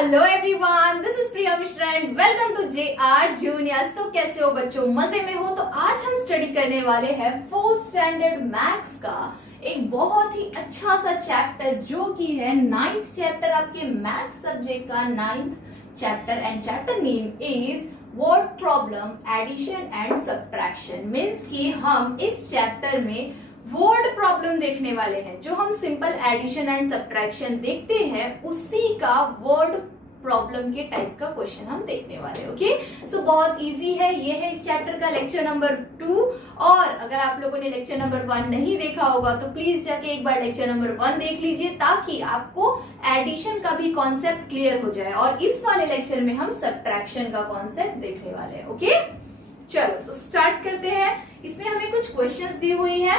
Hello everyone, this is Priya Mishra and welcome to JR juniors. तो कैसे हो बच्चों, मजे में हो? तो आज हम स्टडी करने वाले हैं 4th स्टैंडर्ड मैथ्स का एक बहुत ही अच्छा सा चैप्टर जो कि है 9th चैप्टर आपके मैथ्स सब्जेक्ट का 9th chapter and chapter name is word problem addition and subtraction. Means कि हम इस चैप्टर में वर्ड प्रॉब्लम देखने वाले हैं। जो हम सिंपल एडिशन एंड सब्ट्रैक्शन देखते हैं उसी का वर्ड प्रॉब्लम के टाइप का क्वेश्चन हम देखने वाले हैं। ओके, सो बहुत इजी है। ये है इस चैप्टर का लेक्चर नंबर 2। और अगर आप लोगों ने लेक्चर नंबर 1 नहीं देखा होगा तो प्लीज जाके एक बार लेक्चर नंबर 1 देख लीजिए ताकि आपको एडिशन का भी कॉन्सेप्ट क्लियर हो जाए। और इस वाले लेक्चर में हम सब्ट्रैक्शन का कॉन्सेप्ट देखने वाले हैं। ओके, चलो तो स्टार्ट करते हैं। इसमें हमें कुछ क्वेश्चंस दी हुई है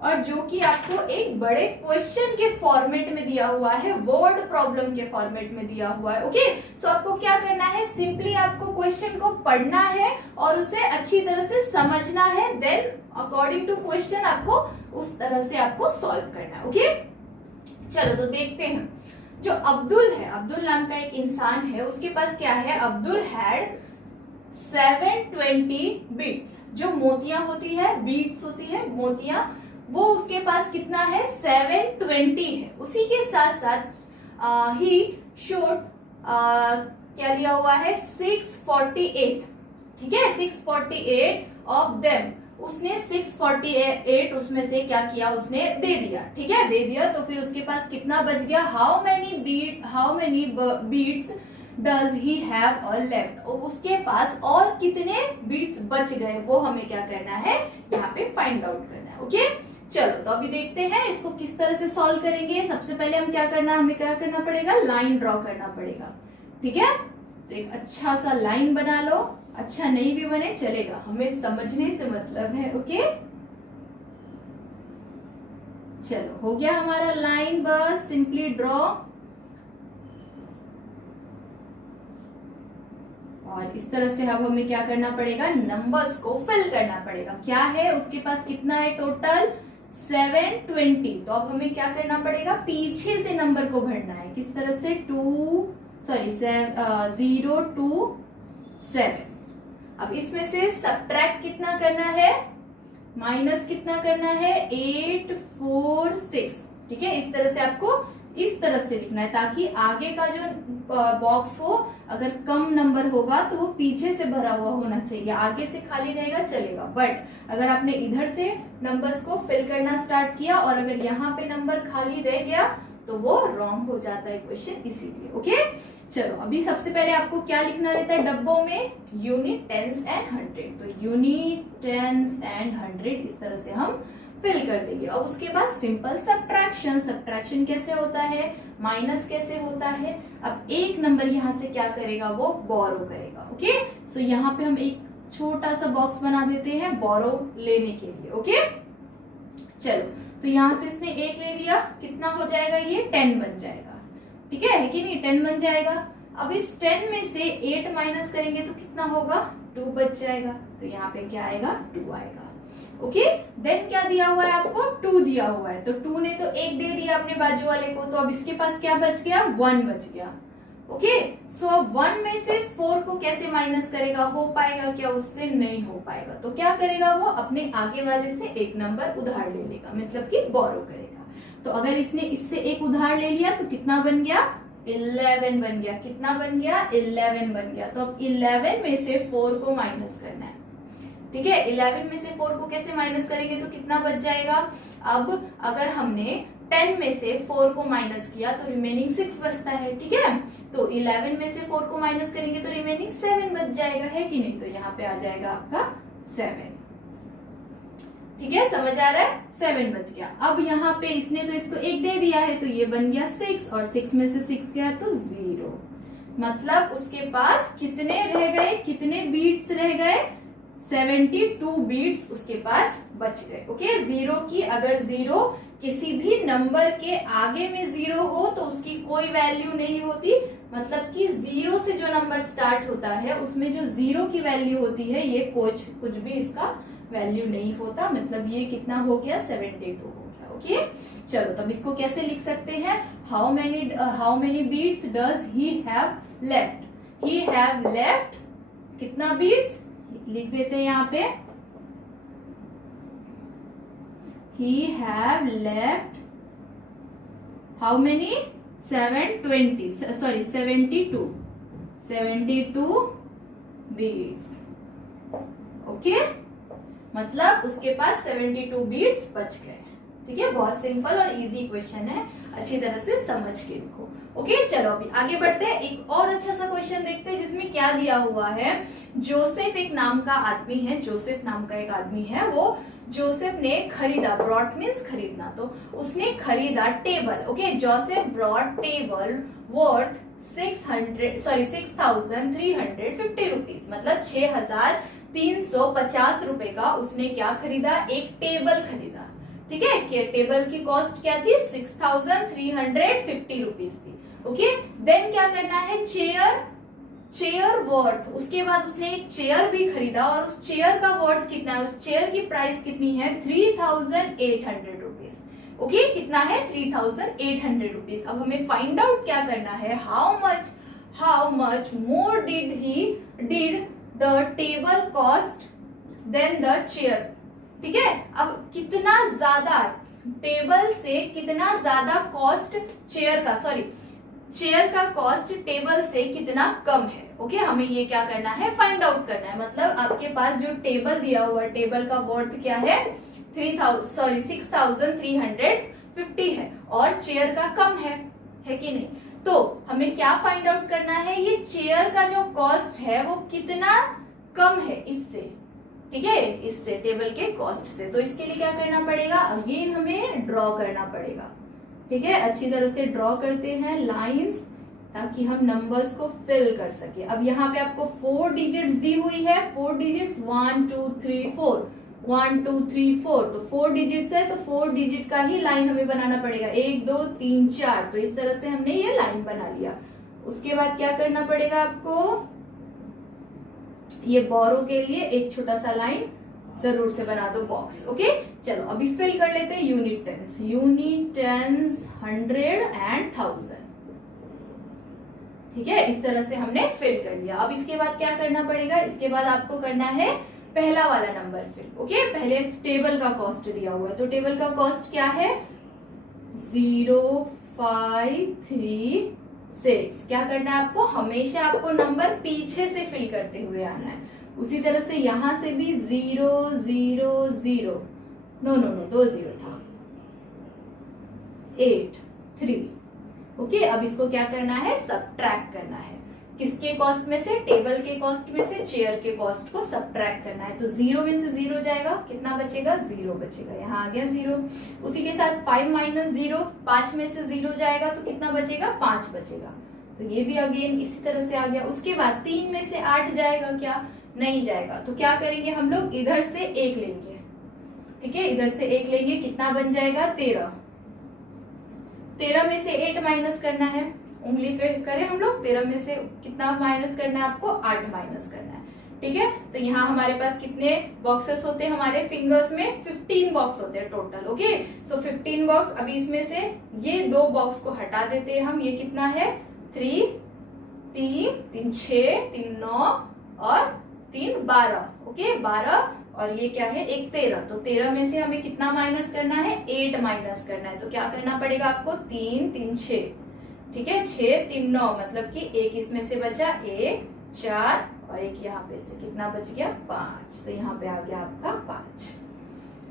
और जो कि आपको एक बड़े क्वेश्चन के फॉर्मेट में दिया हुआ है, वर्ड प्रॉब्लम के फॉर्मेट में दिया हुआ है। ओके, सो आपको क्या करना है, सिंपली आपको क्वेश्चन को पढ़ना है और उसे अच्छी तरह से समझना है। देन अकॉर्डिंग टू क्वेश्चन आपको उस तरह से आपको सॉल्व करना है। ओके, चलो तो देखते हैं। जो अब्दुल है, अब्दुल नाम का एक इंसान है, उसके पास क्या है, अब्दुल हैड 720 बीट्स। जो मोतियां होती है, बीट्स होती है मोतियां, वो उसके पास कितना है, 720 है। उसी के साथ साथ ही शोड क्या दिया हुआ है, 648। ठीक है, 648 ऑफ देम। उसने 648 उसमें से क्या किया, उसने दे दिया। ठीक है, दे दिया तो फिर उसके पास कितना बच गया, how many beats does he have left. उसके पास और कितने बीट्स बच गए वो हमें क्या करना है, यहाँ पे फाइंड आउट करना है। ओके, चलो तो अभी देखते हैं इसको किस तरह से सॉल्व करेंगे। सबसे पहले हमें क्या करना पड़ेगा, लाइन ड्रॉ करना पड़ेगा। ठीक है, तो एक अच्छा सा लाइन बना लो। अच्छा नहीं भी बने चलेगा, हमें समझने से मतलब है। ओके, चलो हो गया हमारा लाइन, बस सिंपली ड्रॉ। और इस तरह से अब हमें क्या करना पड़ेगा, नंबर्स को फिल करना पड़ेगा। क्या है उसके पास, कितना है टोटल, 720। तो अब हमें क्या करना पड़ेगा, पीछे से नंबर को भरना है। किस तरह से, 0 to 7। अब इसमें से सब्ट्रैक्ट कितना करना है, माइनस कितना करना है, 8 4 6। ठीक है, इस तरह से आपको इस तरफ से लिखना है ताकि आगे का जो बॉक्स हो, अगर कम नंबर होगा तो वो पीछे से भरा हुआ होना चाहिए, आगे से खाली रहेगा चलेगा। बट अगर आपने इधर से नंबर्स को फिल करना स्टार्ट किया और अगर यहाँ पे नंबर खाली रह गया तो वो रॉन्ग हो जाता है क्वेश्चन, इसीलिए। ओके, चलो अभी सबसे पहले आपको क्या लिखना रहता है डब्बों में, यूनिट, टेंस एंड 100। तो यूनिट, टेंस एंड 100 इस तरह से हम फिल कर देंगे। और उसके बाद सिंपल सब्ट्रैक्शन। सब्ट्रैक्शन कैसे होता है, माइनस कैसे होता है। अब एक नंबर यहाँ से क्या करेगा, वो बोरो करेगा। ओके, सो यहाँ पे हम एक छोटा सा बॉक्स बना देते हैं बोरो लेने के लिए। ओके, चलो तो यहाँ से इसने 1 ले लिया, कितना हो जाएगा, ये 10 बन जाएगा। ठीक है कि नहीं, 10 बन जाएगा। अब इस 10 में से 8 माइनस करेंगे तो कितना होगा, 2 बच जाएगा। तो यहाँ पे क्या आएगा, 2 आएगा। ओके, देन क्या दिया हुआ है आपको, 2 दिया हुआ है। तो 2 ने तो 1 दे दिया अपने बाजू वाले को, तो अब इसके पास क्या बच गया, 1 बच गया। ओके, सो अब 1 में से 4 को कैसे माइनस करेगा, हो पाएगा क्या, उससे नहीं हो पाएगा। तो क्या करेगा, वो अपने आगे वाले से एक नंबर उधार ले लेगा, मतलब कि बोरो करेगा। तो अगर इसने इससे एक उधार ले लिया तो कितना बन गया, 11 बन गया। कितना बन गया, 11 बन गया। तो अब 11 में से 4 को माइनस करना है। ठीक है, 11 में से 4 को कैसे माइनस करेंगे तो कितना बच जाएगा। अब अगर हमने 10 में से 4 को माइनस किया तो रिमेनिंग 6 बचता है। ठीक है, तो 11 में से 4 को माइनस करेंगे तो रिमेनिंग 7 बच जाएगा, है कि नहीं। तो यहाँ पे आ जाएगा आपका 7। ठीक है, समझ आ रहा है, 7 बच गया। अब यहाँ पे इसने तो इसको 1 दे दिया है तो ये बन गया 6, और 6 में से 6 गया तो 0। मतलब उसके पास कितने रह गए, कितने बीट्स रह गए, 72 बीट्स उसके पास बच गए। ओके, 0 की अगर 0 किसी भी नंबर के आगे में 0 हो तो उसकी कोई वैल्यू नहीं होती। मतलब कि 0 से जो नंबर स्टार्ट होता है उसमें जो 0 की वैल्यू होती है ये कुछ भी इसका वैल्यू नहीं होता। मतलब ये कितना हो गया, 72 हो गया। ओके चलो, तब इसको कैसे लिख सकते हैं? How many beads does he have left? He have left कितना बीड्स लिख देते हैं यहाँ पे, he have left how many 72 beads. Okay मतलब उसके पास 72 बीड्स बच गए। ठीक है, बहुत सिंपल और इजी क्वेश्चन है, अच्छी तरह से समझ के लिखो। ओके चलो अभी आगे बढ़ते हैं, एक और अच्छा सा क्वेश्चन देखते हैं जिसमें क्या दिया हुआ है। जोसेफ एक नाम का आदमी है, जोसेफ नाम का एक आदमी है, वो जोसेफ ने खरीदा, ब्रॉट मीन्स खरीदना, तो उसने खरीदा table. Okay Joseph brought table worth 6,350 rupees, मतलब 6,350 रुपए का उसने क्या खरीदा? एक टेबल खरीदा। ठीक है, टेबल की कॉस्ट क्या थी? 6,350 रुपीज थी। ओके देन क्या करना है? चेयर वर्थ, उसके बाद उसने एक चेयर भी खरीदा और उस चेयर का वर्थ कितना है? उस चेयर की प्राइस कितनी है? 3,800 रुपीज। ओके कितना है? 3,800 रुपीज। अब हमें फाइंड आउट क्या करना है? How much more did the table cost than the chair. ठीक है, अब कितना ज्यादा टेबल से कितना ज्यादा कॉस्ट चेयर का कॉस्ट टेबल से कितना कम है। ओके हमें ये क्या करना है? फाइंड आउट करना है। मतलब आपके पास जो टेबल दिया हुआ है, टेबल का वर्थ क्या है? 6,350 है और चेयर का कम है कि नहीं? तो हमें क्या फाइंड आउट करना है? ये चेयर का जो कॉस्ट है वो कितना कम है इससे। ठीक है, इससे टेबल के कॉस्ट से। तो इसके लिए क्या करना पड़ेगा? अगेन हमें ड्रॉ करना पड़ेगा। ठीक है, अच्छी तरह से ड्रॉ करते हैं लाइंस ताकि हम नंबर्स को फिल कर सके। अब यहाँ पे आपको 4 डिजिट्स दी हुई है, 4 डिजिट्स 1 2 3 4, 1 2 3 4, तो 4 डिजिट्स है तो 4 डिजिट का ही लाइन हमें बनाना पड़ेगा। 1 2 3 4, तो इस तरह से हमने ये लाइन बना लिया। उसके बाद क्या करना पड़ेगा आपको? ये बोरो के लिए एक छोटा सा लाइन जरूर से बना दो बॉक्स। ओके चलो अभी फिल कर लेते हैं यूनिट टेंस, 100 एंड 1000। ठीक है, इस तरह से हमने फिल कर लिया। अब इसके बाद क्या करना पड़ेगा? इसके बाद आपको करना है पहला वाला नंबर फिल। ओके पहले टेबल का कॉस्ट दिया हुआ है, तो टेबल का कॉस्ट क्या है? 0536। क्या करना है आपको? हमेशा आपको नंबर पीछे से फिल करते हुए आना है। उसी तरह से यहां से भी 0 0 0, नो 2 0 था, 8 3। ओके अब इसको क्या करना है? सब्ट्रैक्ट करना है। किसके कॉस्ट में से? टेबल के कॉस्ट में से चेयर के कॉस्ट को सब्ट्रैक्ट करना है। तो 0 में से 0 जाएगा, कितना बचेगा? 0 बचेगा, यहाँ आ गया 0। उसी के साथ 5 - 0, 5 में से 0 जाएगा तो कितना बचेगा? 5 बचेगा, तो ये भी अगेन इसी तरह से आ गया। उसके बाद 3 में से 8 जाएगा क्या? नहीं जाएगा, तो क्या करेंगे हम लोग? इधर से 1 लेंगे। ठीक है, इधर से 1 लेंगे, कितना बन जाएगा? 13। 13 में से 8 माइनस करना है, उंगली पे करें हम लोग। 13 में से कितना माइनस करना है आपको? 8 माइनस करना है। ठीक है, तो यहाँ हमारे पास कितने बॉक्सेस होते हैं? हमारे फिंगर्स में 15 बॉक्स होते हैं टोटल। Okay so 15 box. अभी इसमें से ये 2 बॉक्स को हटा देते हैं हम। ये कितना है? 3 3 3 6 3 9 और 3 12। ओके 12 और ये क्या है? एक 13। तो 13 में से हमें कितना माइनस करना है? 8 माइनस करना है। तो क्या करना पड़ेगा आपको? 3 3 6। ठीक है, 6 3 9, मतलब कि एक इसमें से बचा, 1 4 और एक यहाँ पे से कितना बच गया? 5। तो यहाँ पे आ गया आपका 5।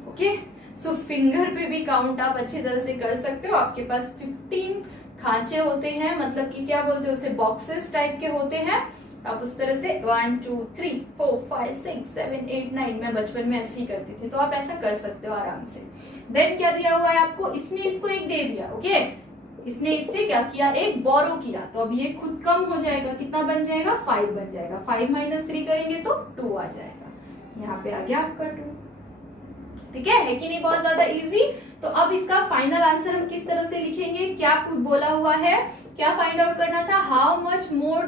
ओके सो फिंगर पे भी काउंट आप अच्छी तरह से कर सकते हो। आपके पास 15 खांचे होते हैं, मतलब कि क्या बोलते हैं उसे? बॉक्सेस टाइप के होते हैं। आप उस तरह से 1 2 3 4 5 6 7 8 9, मैं बचपन में ऐसे ही करती थी, तो आप ऐसा कर सकते हो आराम से। देन क्या दिया हुआ है आपको? इसने इसको एक दे दिया। ओके इसने इससे क्या किया? एक बोरो किया, तो अब ये खुद कम हो जाएगा, कितना बन जाएगा? 5 बन जाएगा। 5 - 3 करेंगे तो 2 आ जाएगा, यहाँ पे आ गया आपका 2। ठीक है कि नहीं? बहुत ज्यादा इजी। तो अब इसका फाइनल आंसर हम किस तरह से लिखेंगे? क्या कुछ बोला हुआ है? क्या फाइंड आउट करना था? How much more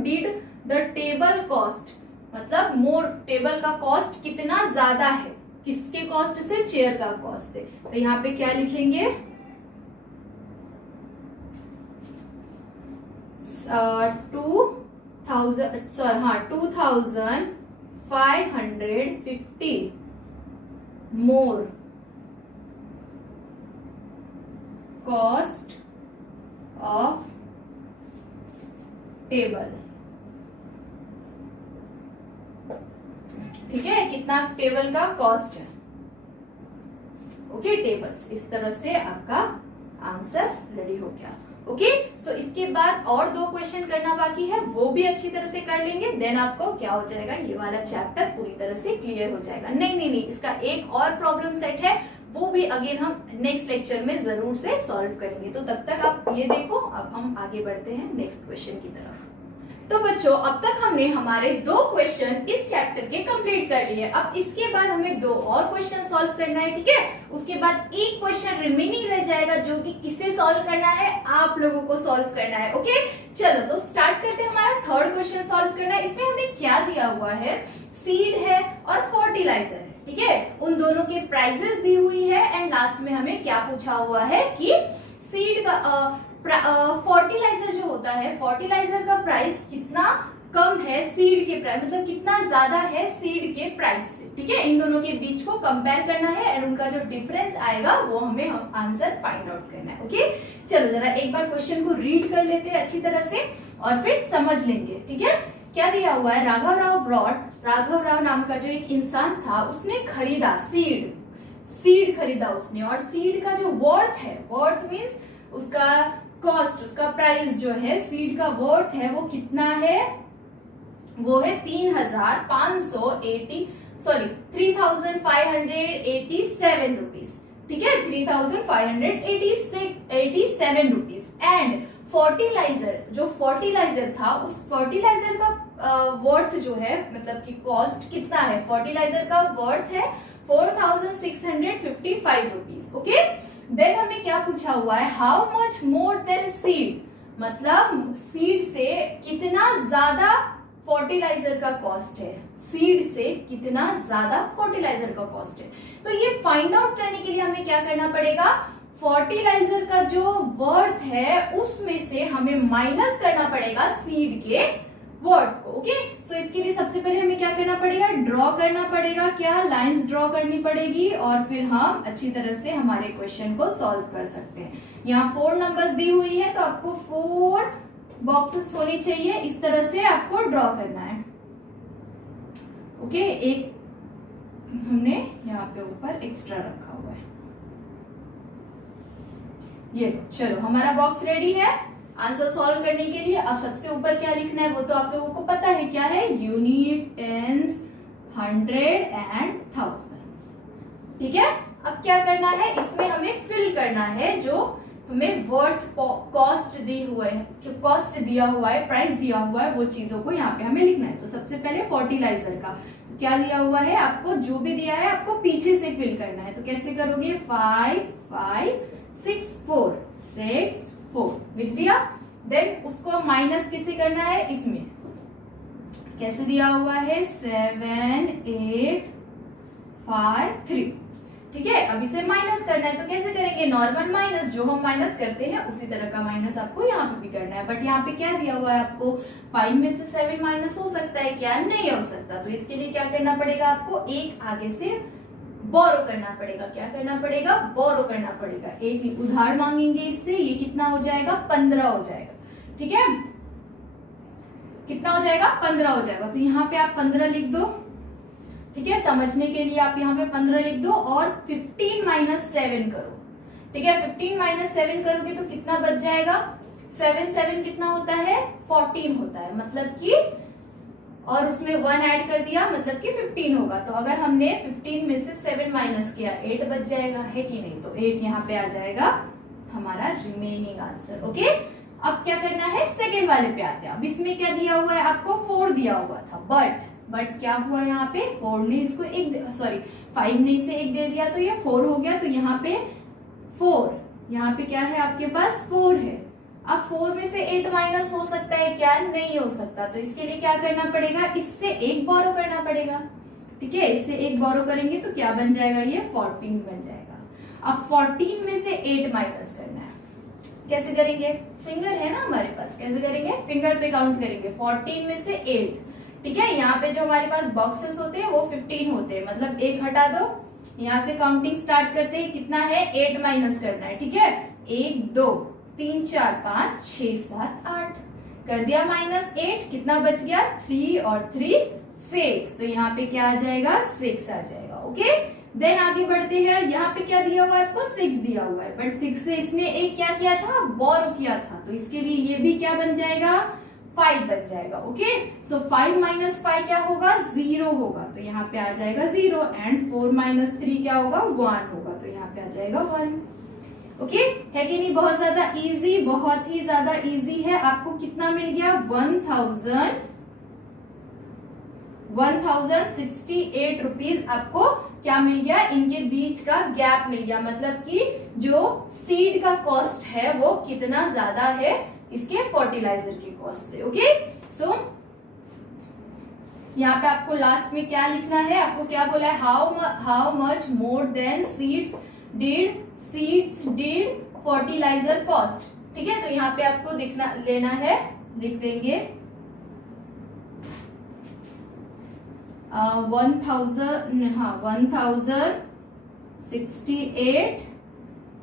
did the table cost, मतलब मोर टेबल का कॉस्ट कितना ज्यादा है। किसके कॉस्ट से? चेयर का कॉस्ट से। तो यहाँ पे क्या लिखेंगे? 2550 मोर कॉस्ट ऑफ टेबल। ठीक है, कितना टेबल का कॉस्ट है? Okay, tables. इस तरह से आपका आंसर रेडी हो गया। ओके, सो इसके बाद और 2 क्वेश्चन करना बाकी है, वो भी अच्छी तरह से कर लेंगे, देन आपको क्या हो जाएगा, ये वाला चैप्टर पूरी तरह से क्लियर हो जाएगा। नहीं, इसका एक और प्रॉब्लम सेट है, वो भी अगेन हम नेक्स्ट लेक्चर में जरूर से सॉल्व करेंगे। तो तब तक आप ये देखो, अब हम आगे बढ़ते हैं नेक्स्ट क्वेश्चन की तरफ। तो बच्चों, अब तक हमने हमारे 2 क्वेश्चन इस चैप्टर के कंप्लीट कर लिए। अब इसके बाद हमें 2 और क्वेश्चन सॉल्व करना है, ठीक है। उसके बाद एक क्वेश्चन रिमेनिंग रह जाएगा, जो कि किसे सॉल्व करना है? आप लोगों को सॉल्व करना है। ओके, चलो तो स्टार्ट करते हैं। हमारा 3rd क्वेश्चन सॉल्व करना है। इसमें हमें क्या दिया हुआ है? सीड है और फर्टिलाइजर है, ठीक है। उन दोनों के प्राइसेस दी हुई है एंड लास्ट में हमें क्या पूछा हुआ है कि सीड का फर्टिलाइजर जो होता है, फर्टिलाइजर का प्राइस कितना कम है सीड के प्राइस, मतलब कितना ज्यादा है सीड के प्राइस से, ठीक है। इन दोनों के बीच को कंपेयर करना है एंड उनका जो डिफरेंस आएगा वो हमें आंसर फाइंड आउट करना है। ओके, चलो जरा एक बार क्वेश्चन को रीड कर लेते हैं अच्छी तरह से और फिर समझ लेंगे, ठीक है। क्या दिया हुआ है? राघव राव नाम का जो एक इंसान था, उसने खरीदा सीड खरीदा उसने, और सीड का जो वर्थ है, वर्थ मीन्स उसका कॉस्ट, उसका प्राइस जो है, सीड का वर्थ है वो कितना है? वो है 3,587 रुपीज, ठीक है, 3,587 रुपीज। एंड फर्टिलाइजर था, उस फर्टिलाइजर का वर्थ जो है, मतलब कि कॉस्ट कितना है? फर्टिलाइजर का वर्थ है 4,655 रुपीज। ओके, देन हमें क्या पूछा हुआ है? How much more then seed, मतलब सीड से कितना ज्यादा फर्टिलाइजर का कॉस्ट है, सीड से कितना ज्यादा फर्टिलाइजर का कॉस्ट है। तो ये फाइंड आउट करने के लिए हमें क्या करना पड़ेगा? फर्टिलाइजर का जो वर्थ है उसमें से हमें माइनस करना पड़ेगा सीड के वर्ड को। ओके, सो इसके लिए सबसे पहले हमें क्या करना पड़ेगा? ड्रॉ करना पड़ेगा, क्या लाइंस ड्रॉ करनी पड़ेगी, और फिर हम अच्छी तरह से हमारे क्वेश्चन को सॉल्व कर सकते हैं। यहाँ 4 नंबर्स दी हुई है, तो आपको 4 बॉक्सेस होनी चाहिए, इस तरह से आपको ड्रॉ करना है। ओके, एक हमने यहाँ पे ऊपर एक्स्ट्रा रखा हुआ है, ये चलो हमारा बॉक्स रेडी है आंसर सॉल्व करने के लिए। अब सबसे ऊपर क्या लिखना है वो तो आप लोगों को पता है, क्या है? यूनिट, टेंस, 100 एंड 1000, ठीक है। अब क्या करना है? इसमें हमें फिल करना है जो हमें वर्थ कॉस्ट कॉस्ट दिया हुआ है, प्राइस दिया हुआ है, वो चीजों को यहाँ पे हमें लिखना है। तो सबसे पहले फर्टिलाइजर का तो क्या दिया हुआ है आपको? जो भी दिया है आपको पीछे से फिल करना है। तो कैसे करोगे? 5 5 6 4 6 4 लिख दिया। देन उसको माइनस किसे करना है? इसमें कैसे दिया हुआ है? 7 8 5 3, ठीक है। अब इसे माइनस करना है, तो कैसे करेंगे? नॉर्मल माइनस, जो हम माइनस करते हैं उसी तरह का माइनस आपको यहाँ पे भी करना है। बट यहाँ पे क्या दिया हुआ है आपको? 5 में से 7 माइनस हो सकता है क्या? नहीं हो सकता। तो इसके लिए क्या करना पड़ेगा आपको? एक आगे से बोरो करना पड़ेगा। क्या करना पड़ेगा? बोरो करना पड़ेगा। एक उधार मांगेंगे इससे, ये कितना हो जाएगा? 15 हो जाएगा, ठीक है। कितना हो जाएगा? 15 हो जाएगा। तो यहाँ पे आप 15 लिख दो, ठीक है। समझने के लिए आप यहाँ पे 15 लिख दो और 15 माइनस 7 करो, ठीक है। 15 माइनस 7 करोगे तो कितना बच जाएगा? 7 7 कितना होता है? 14 होता है, मतलब कि, और उसमें 1 ऐड कर दिया मतलब कि 15 होगा। तो अगर हमने 15 में से 7 माइनस किया 8 बच जाएगा, है कि नहीं? तो 8 यहाँ पे आ जाएगा हमारा रिमेनिंग आंसर। ओके, अब क्या करना है? सेकेंड वाले पे आते हैं। अब इसमें क्या दिया हुआ है आपको? 4 दिया हुआ था, बट क्या हुआ यहाँ पे? 4 ने इसको 5 ने इसे 1 दे दिया तो ये 4 हो गया। तो यहाँ पे 4, यहाँ पे क्या है आपके पास? 4 है। अब 4 में से 8 माइनस हो सकता है क्या? नहीं हो सकता। तो इसके लिए क्या करना पड़ेगा? इससे 1 बोरो करना पड़ेगा, ठीक है, इससे 1 बोरो करेंगे तो क्या बन जाएगा, ये 14 बन जाएगा। अब 14 में से 8 माइनस करना है, कैसे करेंगे, फिंगर है ना हमारे पास, कैसे करेंगे, फिंगर पे काउंट करेंगे। 14 में से 8, ठीक है, यहाँ पे जो हमारे पास बॉक्सेस होते हैं वो 15 होते हैं, मतलब 1 हटा दो, यहाँ से काउंटिंग स्टार्ट करते हैं, कितना है 8 माइनस करना है, ठीक है, 1 2 3 4 5 6 7 8 कर दिया माइनस 8, कितना बच गया 3 और 3 6, तो यहाँ पे क्या आ जाएगा 6 आ जाएगा। ओके, देन आगे बढ़ते हैं, यहाँ पे क्या दिया हुआ है आपको 6 दिया हुआ है, बट 6 से इसने एक क्या किया था, बोरो किया था, तो इसके लिए ये भी क्या बन जाएगा 5 बन जाएगा। ओके, सो 5 माइनस 5 क्या होगा 0 होगा, तो यहाँ पे आ जाएगा 0, एंड 4 माइनस 3 क्या होगा 1 होगा, तो यहाँ पे आ जाएगा 1। ओके, है कि नहीं, बहुत ज्यादा इजी, बहुत ही ज्यादा इजी है। आपको कितना मिल गया 1068 रुपीज आपको क्या मिल गया, इनके बीच का गैप मिल गया, मतलब कि जो सीड का कॉस्ट है वो कितना ज्यादा है इसके फर्टिलाइजर के कॉस्ट से। ओके, सो यहाँ पे आपको लास्ट में क्या लिखना है, आपको क्या बोला है, how much more than seeds did fertiliser cost, ठीक है, तो यहाँ पे आपको लेना है, लिख देंगे 1068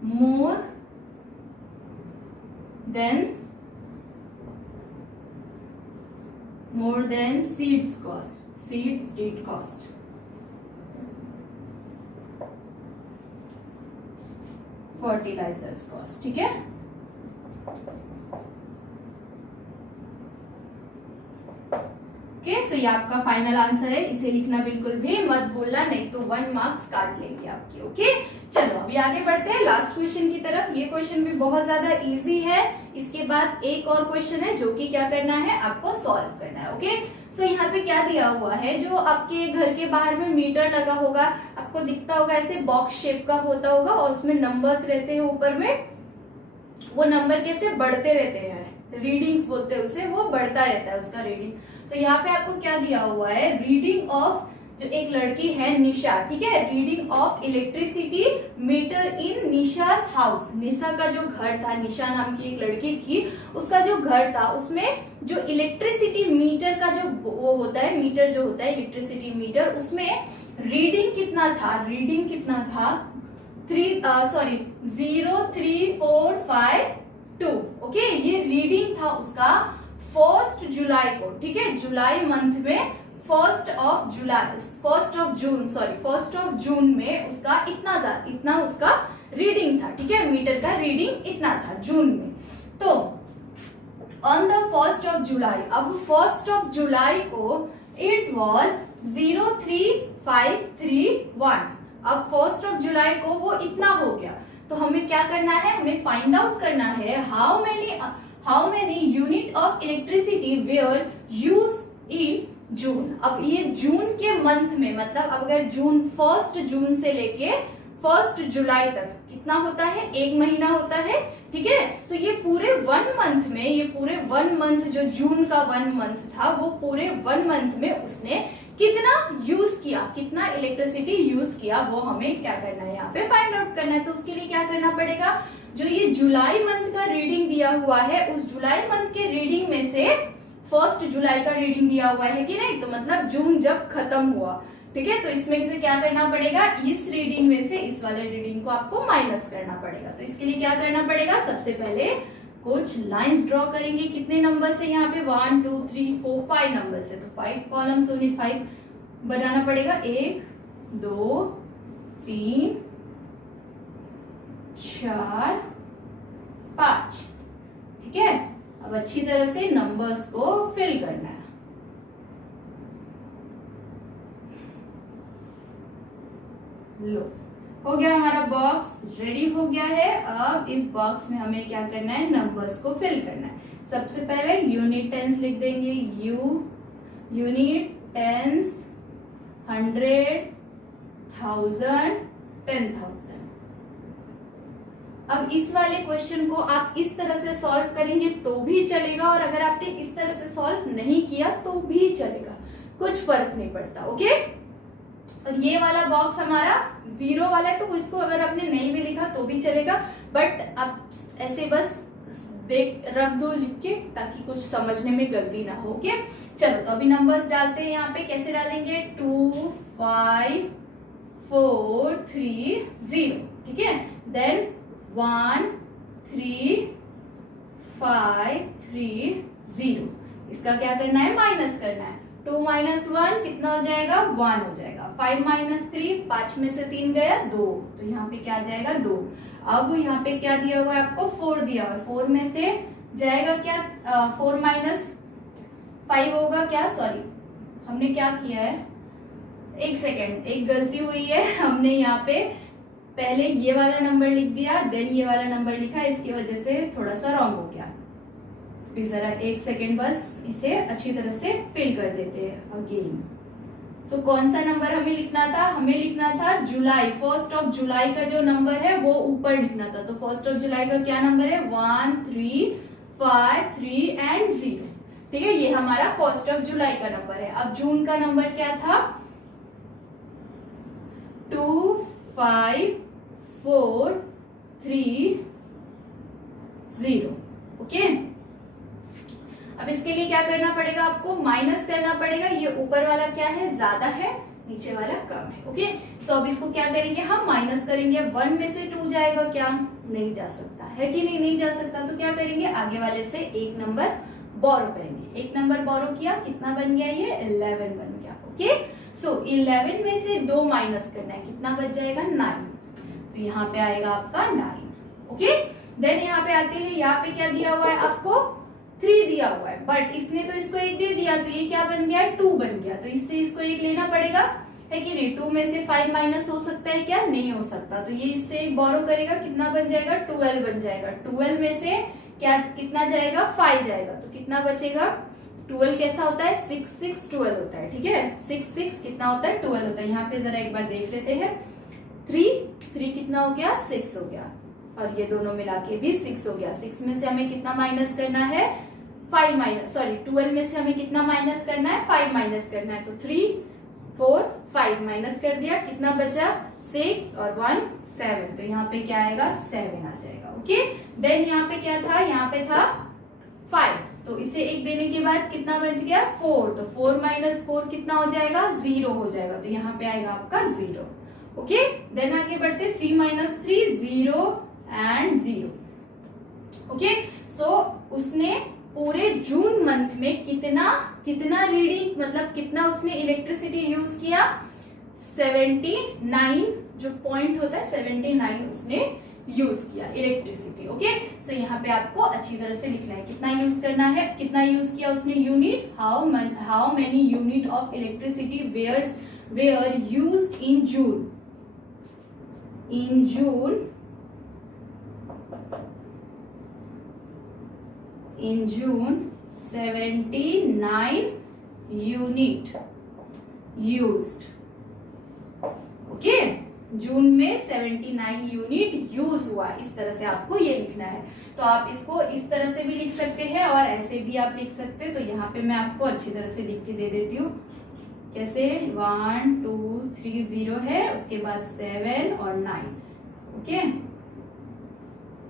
more than seeds did cost. Fertilisers cost, ठीक है, ओके, सो ये आपका फाइनल आंसर है, इसे लिखना बिल्कुल भी मत भूलना, नहीं तो 1 मार्क्स काट लेंगे आपके। ओके, चलो अभी आगे बढ़ते हैं लास्ट क्वेश्चन की तरफ। ये क्वेश्चन भी बहुत ज्यादा इजी है, इसके बाद एक और क्वेश्चन है जो कि क्या करना है, आपको सॉल्व करना है। ओके, सो यहाँ पे क्या दिया हुआ है, जो आपके घर के बाहर में मीटर लगा होगा, आपको दिखता होगा ऐसे बॉक्स शेप का होता होगा, और उसमें नंबर्स रहते हैं ऊपर में, वो नंबर कैसे बढ़ते रहते हैं, रीडिंग्स बोलते हैं उसे, वो बढ़ता रहता है उसका रीडिंग। तो यहाँ पे आपको क्या दिया हुआ है, रीडिंग ऑफ, जो एक लड़की है निशा, ठीक है, reading of electricity meter in Nisha's house, Nisha का जो घर था, निशा नाम की एक लड़की थी, उसका जो घर था उसमें जो इलेक्ट्रिसिटी मीटर का जो वो होता है, मीटर जो होता है इलेक्ट्रिसिटी मीटर, उसमें रीडिंग कितना था, 03452। ओके, ये रीडिंग था उसका 1 जुलाई को, ठीक है, जुलाई मंथ में 1 जून में उसका इतना उसका रीडिंग था, ठीक है, मीटर का रीडिंग इतना था जून में। तो ऑन द 1 जुलाई, अब 1 जुलाई को इट वॉज 03531, अब 1 जुलाई को वो इतना हो गया, तो हमें क्या करना है, हमें फाइंड आउट करना है how many unit of electricity were use in June. अब ये जून के मंथ में, मतलब अगर 1 जून से लेके 1 जुलाई तक कितना होता है, 1 महीना होता है, ठीक है, तो ये पूरे 1 मंथ में, ये पूरे 1 मंथ जो जून का 1 मंथ था, वो पूरे 1 मंथ में उसने कितना यूज किया, कितना इलेक्ट्रिसिटी यूज किया, वो हमें क्या करना है, यहाँ पे फाइंड आउट करना है। तो उसके लिए क्या करना पड़ेगा, जो ये जुलाई मंथ का रीडिंग दिया हुआ है, उस जुलाई मंथ के रीडिंग में से 1 जुलाई का रीडिंग दिया हुआ है कि नहीं, तो मतलब जून जब खत्म हुआ, ठीक है, तो इसमें से क्या करना पड़ेगा, इस रीडिंग में से इस वाले रीडिंग को आपको माइनस करना पड़ेगा। तो इसके लिए क्या करना पड़ेगा, सबसे पहले कुछ लाइंस ड्रॉ करेंगे, कितने नंबर से यहाँ पे 1 2 3 4 5 नंबर से, तो 5 कॉलम्स ओनली 5 बनाना पड़ेगा, 1 2 3 4 5, ठीक है। अब अच्छी तरह से नंबर्स को फिल करना है। लो, हो गया हमारा बॉक्स रेडी हो गया है। अब इस बॉक्स में हमें क्या करना है, नंबर्स को फिल करना है। सबसे पहले यूनिट टेंस लिख देंगे, यूनिट टेंस 100, 1000, 10,000। अब इस वाले क्वेश्चन को आप इस तरह से सॉल्व करेंगे तो भी चलेगा, और अगर आपने इस तरह से सॉल्व नहीं किया तो भी चलेगा, कुछ फर्क नहीं पड़ता। ओके, और ये वाला बॉक्स हमारा 0 वाला है, तो इसको अगर आपने नहीं भी लिखा तो भी चलेगा, बट आप ऐसे बस देख रख दो लिख के, ताकि कुछ समझने में गलती ना हो। ओके, चलो तो अभी नंबर्स डालते हैं यहाँ पे। कैसे डालेंगे? 2 5 4 3 0, ठीक है। देन 1 3 5 3 0, इसका क्या करना है? माइनस करना है। 2 माइनस 1 कितना हो जाएगा? 1 हो जाएगा। 5 माइनस 3, 5 में से 3 गया 2, तो यहाँ पे क्या आ जाएगा? 2। अब यहाँ पे क्या दिया हुआ है आपको? 4 दिया हुआ है। 4 में से जाएगा क्या? 4 माइनस 5 होगा क्या? सॉरी, हमने क्या किया है, एक सेकेंड, एक गलती हुई है। हमने यहाँ पे पहले ये वाला नंबर लिख दिया, देन ये वाला नंबर लिखा, इसकी वजह से थोड़ा सा रॉन्ग हो गया। भी जरा एक सेकेंड, बस इसे अच्छी तरह से फिल कर देते हैं अगेन। सो कौन सा नंबर हमें लिखना था? हमें लिखना था जुलाई, 1 जुलाई का जो नंबर है वो ऊपर लिखना था। तो 1 जुलाई का क्या नंबर है? 1 3 5 3 एंड 0, ठीक है। ये हमारा 1 जुलाई का नंबर है। अब जून का नंबर क्या था? 2 5 4 3 0, ओके। अब इसके लिए क्या करना पड़ेगा आपको? माइनस करना पड़ेगा। ये ऊपर वाला क्या है? ज्यादा है, नीचे वाला कम है, ओके। सो अब इसको क्या करेंगे हम? माइनस करेंगे। 1 में से 2 जाएगा क्या? नहीं जा सकता है कि नहीं? नहीं जा सकता। तो क्या करेंगे? आगे वाले से एक नंबर बोरो करेंगे। एक नंबर बोरो किया, कितना बन गया? ये 11 बन गया, ओके। सो 11 में से 2 माइनस करना है, कितना बच जाएगा? 9। तो यहाँ पे आएगा आपका 9, ओके। देन यहाँ पे आते हैं, यहाँ पे क्या दिया हुआ है आपको? 3 दिया हुआ है, बट इसने तो इसको 1 दे दिया, तो ये क्या बन गया? 2 बन गया। तो इससे इसको 1 लेना पड़ेगा, है कि नहीं? 2 में से 5 माइनस हो सकता है क्या? नहीं हो सकता। तो ये इससे एक बोरो करेगा, कितना बन जाएगा? 12 बन जाएगा। 12 में से क्या कितना जाएगा? 5 जाएगा, तो कितना बचेगा? 12 कैसा होता है? 6 6 12 होता है, ठीक है। 6 6 कितना होता है? 12 होता है। यहाँ पे जरा एक बार देख लेते हैं। 3 कितना हो गया? 6 हो गया, और ये दोनों मिला के भी 6 हो गया। 6 में से हमें कितना माइनस करना है? 5 माइनस, सॉरी 12 में से हमें कितना माइनस करना है? 5 माइनस करना है। तो 3 4 5 माइनस कर दिया, कितना बचा? 6 और 1 7। तो यहाँ पे क्या आएगा? 7 आ जाएगा, ओके। देन यहाँ पे क्या था? यहाँ पे था 5, तो इसे 1 देने के बाद कितना बच गया? 4। तो 4 माइनस 4 कितना हो जाएगा? 0 हो जाएगा। तो यहाँ पे आएगा आपका 0, ओके। देन आगे बढ़ते, 3 माइनस 3 0 एंड 0, ओके। सो उसने पूरे जून मंथ में कितना रीडिंग, मतलब कितना उसने इलेक्ट्रिसिटी यूज किया? 79, जो पॉइंट होता है 79 उसने यूज किया इलेक्ट्रिसिटी, ओके। सो यहाँ पे आपको अच्छी तरह से लिखना है, कितना यूज करना है, कितना यूज किया उसने unit, how many unit of electricity were used in June. In June 79 unit used, okay. June में 79 यूनिट यूज हुआ, इस तरह से आपको ये लिखना है। तो आप इसको इस तरह से भी लिख सकते हैं और ऐसे भी आप लिख सकते हैं। तो यहाँ पे मैं आपको अच्छी तरह से लिख के दे देती हूँ। कैसे? 1 2 3 0 है, उसके बाद 7 और 9, ओके।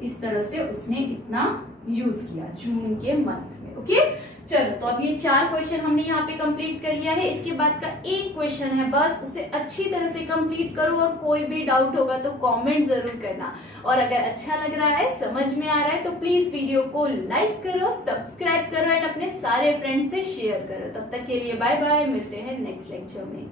इस तरह से उसने इतना यूज किया जून के मंथ में, ओके। चलो, तो अब ये 4 क्वेश्चन हमने यहाँ पे कंप्लीट कर लिया है। इसके बाद का एक क्वेश्चन है, बस उसे अच्छी तरह से कंप्लीट करो, और कोई भी डाउट होगा तो कमेंट जरूर करना। और अगर अच्छा लग रहा है, समझ में आ रहा है, तो प्लीज वीडियो को लाइक करो, सब्सक्राइब करो एंड अपने सारे फ्रेंड से शेयर करो। तब तक के लिए बाय बाय, मिलते हैं नेक्स्ट लेक्चर में।